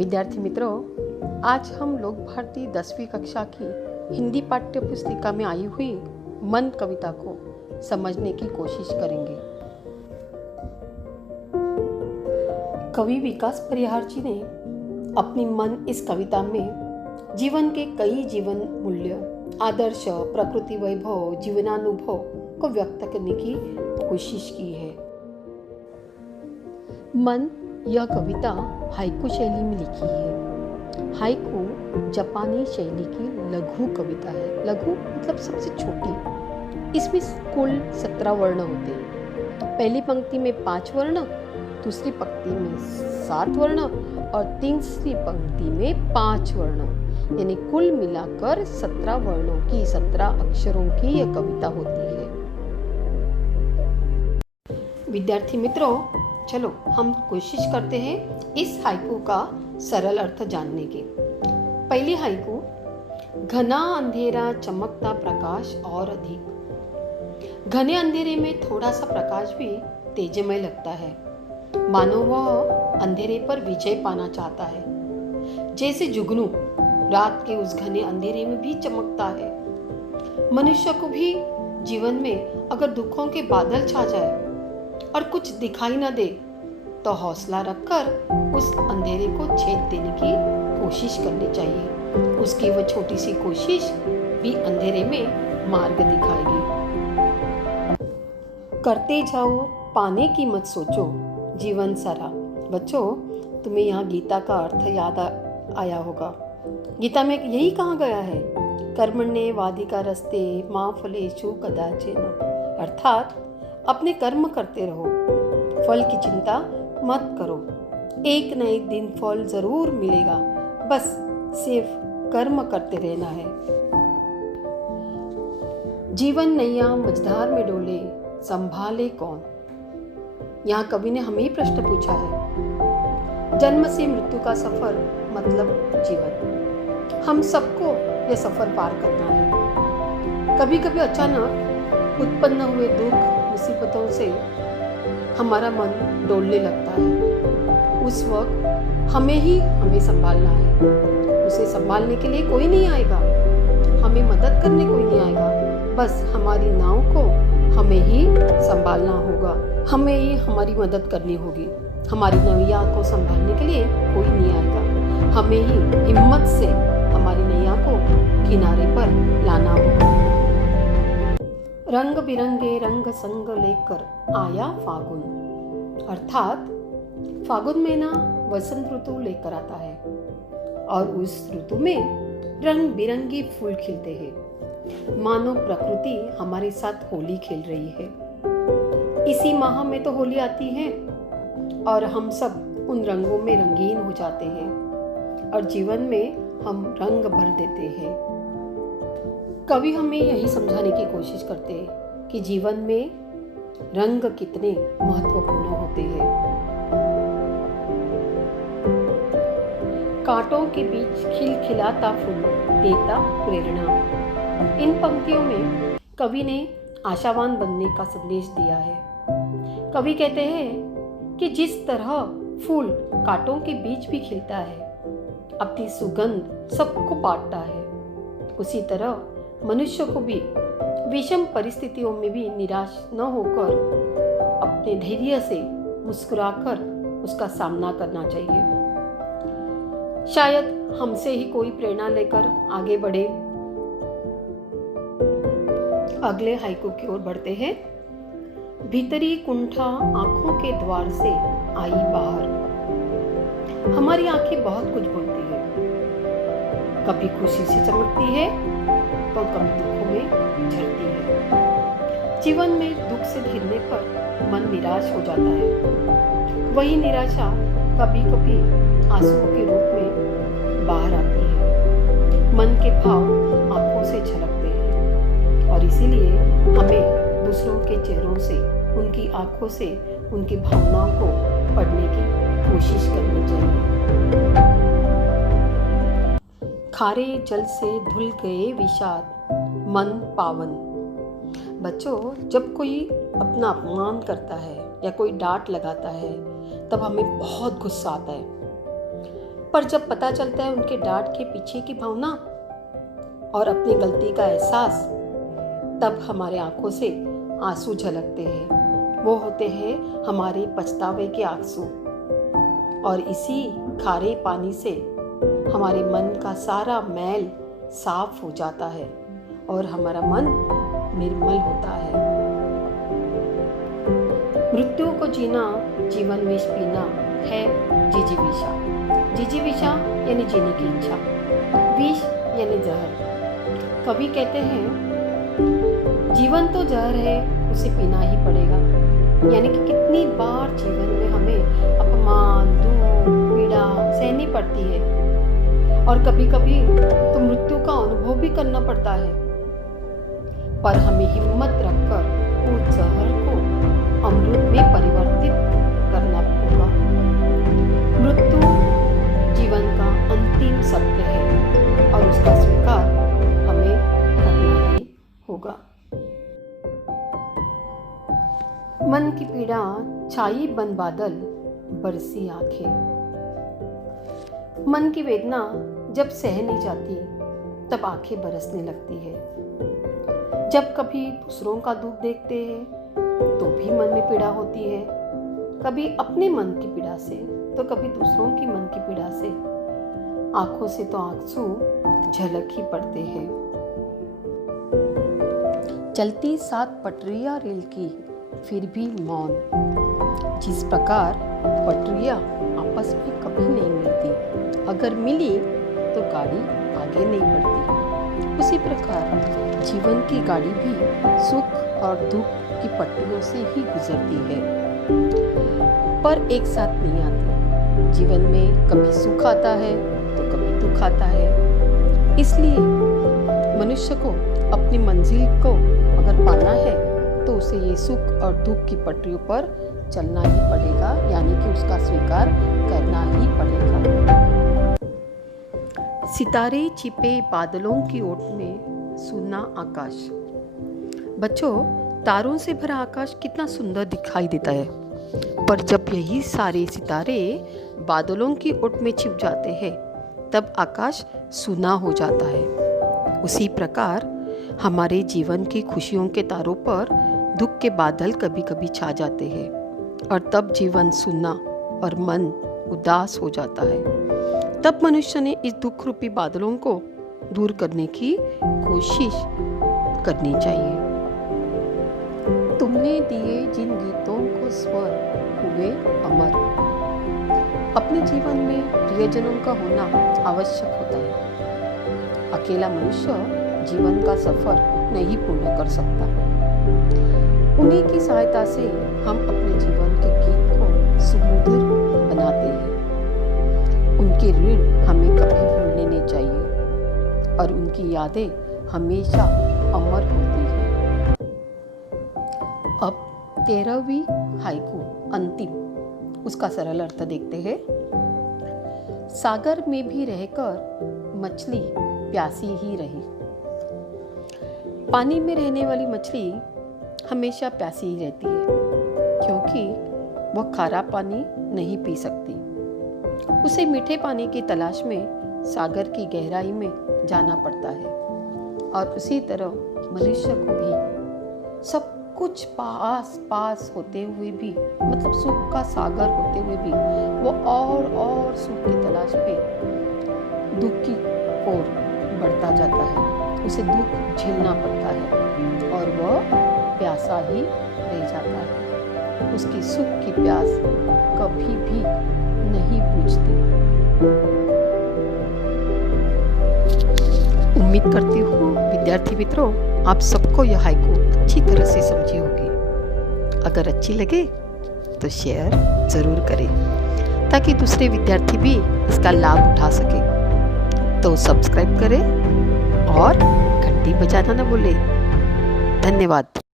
विद्यार्थी मित्रों, आज हम लोग भारतीय 10वीं कक्षा की हिंदी पाठ्य पुस्तिका में आई हुई मन कविता को समझने की कोशिश करेंगे। कवि विकास परिहार जी ने अपनी मन इस कविता में जीवन के कई जीवन मूल्य, आदर्श, प्रकृति वैभव, जीवनानुभव को व्यक्त करने की कोशिश की है। मन यह कविता हाइकू शैली में लिखी है। हाइकू जापानी शैली की लघु कविता है। लघु मतलब सबसे छोटी। इसमें कुल 17 वर्ण होते हैं। पहली पंक्ति में 5 वर्ण, दूसरी पंक्ति में 7 वर्ण और तीसरी पंक्ति में 5 वर्ण, यानी कुल मिलाकर 17 वर्णों की, 17 अक्षरों की यह कविता होती है। विद्यार्थी मित्रों, चलो हम कोशिश करते हैं इस हाइकू का सरल अर्थ जानने की। पहली हाइकू, घना अंधेरा चमकता प्रकाश और अधिक। घने अंधेरे में थोड़ा सा प्रकाश भी तेजमय लगता है, मानो वह अंधेरे पर विजय पाना चाहता है। जैसे जुगनू रात के उस घने अंधेरे में भी चमकता है। मनुष्य को भी जीवन में अगर दुखों के बादल छा जाए और कुछ दिखाई न दे तो हौसला रखकर उस अंधेरे को छेद देने की कोशिश करनी चाहिए। उसकी वह छोटी सी कोशिश भी अंधेरे में मार्ग दिखाएगी। करते जाओ, पाने की मत सोचो, जीवन सारा। बच्चों, तुम्हें यहाँ गीता का अर्थ याद आया होगा। गीता में यही कहा गया है, कर्मण्ये वाधिकारस्ते मा फलेषु कदाचन। अर्थात अपने कर्म करते रहो, फल की चिंता मत करो। एक न एक दिन फल जरूर मिलेगा, बस सिर्फ कर्म करते रहना है। जीवन नैया मझधार में डोले, संभाले कौन। यहाँ कवि ने हमें ही प्रश्न पूछा है। जन्म से मृत्यु का सफर मतलब जीवन। हम सबको यह सफर पार करना है। कभी कभी अचानक उत्पन्न हुए दुख, मुसीबतों से हमारा मन डोलने लगता है। उस वक्त हमें संभालना है। उसे संभालने के लिए कोई नहीं आएगा, हमें मदद करने कोई नहीं आएगा। बस हमारी नाव को हमें ही संभालना होगा, हमें ही हमारी मदद करनी होगी। हमारी नैया को संभालने के लिए कोई नहीं आएगा, हमें ही हिम्मत से हमारी नैया को किनारे पर लाना होगा। रंग बिरंगे रंग संग लेकर आया फागुन। अर्थात फागुन महीना वसंत ऋतु लेकर आता है और उस ऋतु में रंग बिरंगी फूल खिलते हैं, मानो प्रकृति हमारे साथ होली खेल रही है। इसी माह में तो होली आती है और हम सब उन रंगों में रंगीन हो जाते हैं और जीवन में हम रंग भर देते हैं। कवि हमें यही समझाने की कोशिश करते हैं कि जीवन में रंग कितने महत्वपूर्ण होते हैं। कांटों के बीच खिलखिलाता फूल देता प्रेरणा। इन पंक्तियों में कवि ने आशावान बनने का संदेश दिया है। कवि कहते हैं कि जिस तरह फूल कांटों के बीच भी खिलता है, अपनी सुगंध सबको बांटता है, उसी तरह मनुष्य को भी विषम परिस्थितियों में भी निराश न होकर अपने धैर्य से मुस्कुराकर उसका सामना करना चाहिए। शायद हमसे ही कोई प्रेरणा लेकर आगे बढ़े। अगले हाइकू की ओर बढ़ते हैं। भीतरी कुंठा आंखों के द्वार से आई बाहर। हमारी आंखें बहुत कुछ बोलती है, कभी खुशी से चमकती है तो कभी दुखों में झरती है। जीवन में दुख से घिरने पर मन निराश हो जाता है। वही निराशा कभी कभी आंसुओं के रूप में बाहर आती है। मन के भाव आंखों से झलकते हैं और इसीलिए हमें दूसरों के चेहरों से, उनकी आंखों से उनकी भावनाओं को पढ़ने की कोशिश करनी चाहिए। खारे जल से धुल गए विषाद, मन पावन। बच्चों, जब कोई अपना अपमान करता है या कोई डांट लगाता है तब हमें बहुत गुस्सा आता है। पर जब पता चलता है उनके डांट के पीछे की भावना और अपनी गलती का एहसास, तब हमारे आंखों से आंसू झलकते हैं। वो होते हैं हमारे पछतावे के आंसू, और इसी खारे पानी से हमारे मन का सारा मैल साफ हो जाता है और हमारा मन निर्मल होता है। मृत्यु को जीना जीवन विष पीना है जिजीविषा। जिजीविषा यानी जीने की इच्छा, विष यानी जहर। कवि कहते हैं जीवन तो जहर है, उसे पीना ही पड़ेगा। यानी कि कितनी बार जीवन में हमें अपमान, दुख, पीड़ा सहनी पड़ती है और कभी कभी तो मृत्यु का अनुभव भी करना पड़ता है, पर हमें हिम्मत रखकर उस जहर को अमृत में परिवर्तित करना होगा। मृत्यु जीवन का अंतिम सत्य है और उसका स्वीकार हमें करना ही होगा। मन की पीड़ा छाई बन बादल, बरसी आंखें। मन की वेदना जब सह नहीं जाती तब आंखें बरसने लगती है। जब कभी दूसरों का दुख देखते हैं तो भी मन में पीड़ा होती है, कभी अपने मन की पीड़ा से तो कभी दूसरों की मन की पीड़ा से। आंखों से तो आंसू झलक ही पड़ते हैं। चलती 7 पटरियां रेल की, फिर भी मौन। जिस प्रकार पटरियां आपस में कभी नहीं मिलती, अगर मिली तो गाड़ी आगे नहीं बढ़ती, उसी प्रकार जीवन की गाड़ी भी सुख और दुख की पटरियों से ही गुजरती है, पर एक साथ नहीं आती। जीवन में कभी सुख आता है तो कभी दुख आता है। इसलिए मनुष्य को अपनी मंजिल को अगर पाना है तो उसे ये सुख और दुख की पटरियों पर चलना ही पड़ेगा, यानी कि उसका स्वीकार करना ही पड़ेगा। सितारे छिपे बादलों की ओट में, सुना आकाश। बच्चों, तारों से भरा आकाश कितना सुंदर दिखाई देता है, पर जब यही सारे सितारे बादलों की ओट में छिप जाते हैं तब आकाश सूना हो जाता है। उसी प्रकार हमारे जीवन की खुशियों के तारों पर दुख के बादल कभी कभी छा जाते हैं और तब जीवन सूना और मन उदास हो जाता है। तब मनुष्य ने इस दुख रूपी बादलों को दूर करने की कोशिश करनी चाहिए। तुमने दिए जिन गीतों को स्वर हुए अमर। अपने जीवन में प्रियजनों का होना आवश्यक होता है। अकेला मनुष्य जीवन का सफर नहीं पूर्ण कर सकता। उन्हीं की सहायता से हम अपने जीवन के गीत को सुमधुर बनाते हैं। उनके ऋण हमें कभी भूलने नहीं चाहिए और उनकी यादें हमेशा अमर होती हैं। अब 13वीं हाइकू अंतिम, उसका सरल अर्थ देखते हैं। सागर में भी रहकर मछली प्यासी ही रही। पानी में रहने वाली मछली हमेशा प्यासी ही रहती है, क्योंकि वह खारा पानी नहीं पी सकती। उसे मीठे पानी की तलाश में सागर की गहराई में जाना पड़ता है। और उसी तरह मनुष्य को भी सब कुछ पास पास होते हुए भी, मतलब सुख का सागर होते हुए भी, वो और सुख की तलाश पे दुख की ओर बढ़ता जाता है। उसे दुख झेलना पड़ता है और वह प्यासा ही रह जाता है। उसकी सुख की प्यास कभी भी नहीं बुझती। उम्मीद करती हूँ विद्यार्थी मित्रों, आप सबको यह हाइकू अच्छी तरह से समझी होगी। अगर अच्छी लगे तो शेयर जरूर करें ताकि दूसरे विद्यार्थी भी इसका लाभ उठा सके। तो सब्सक्राइब करें और घंटी बजाना न भूलें। धन्यवाद।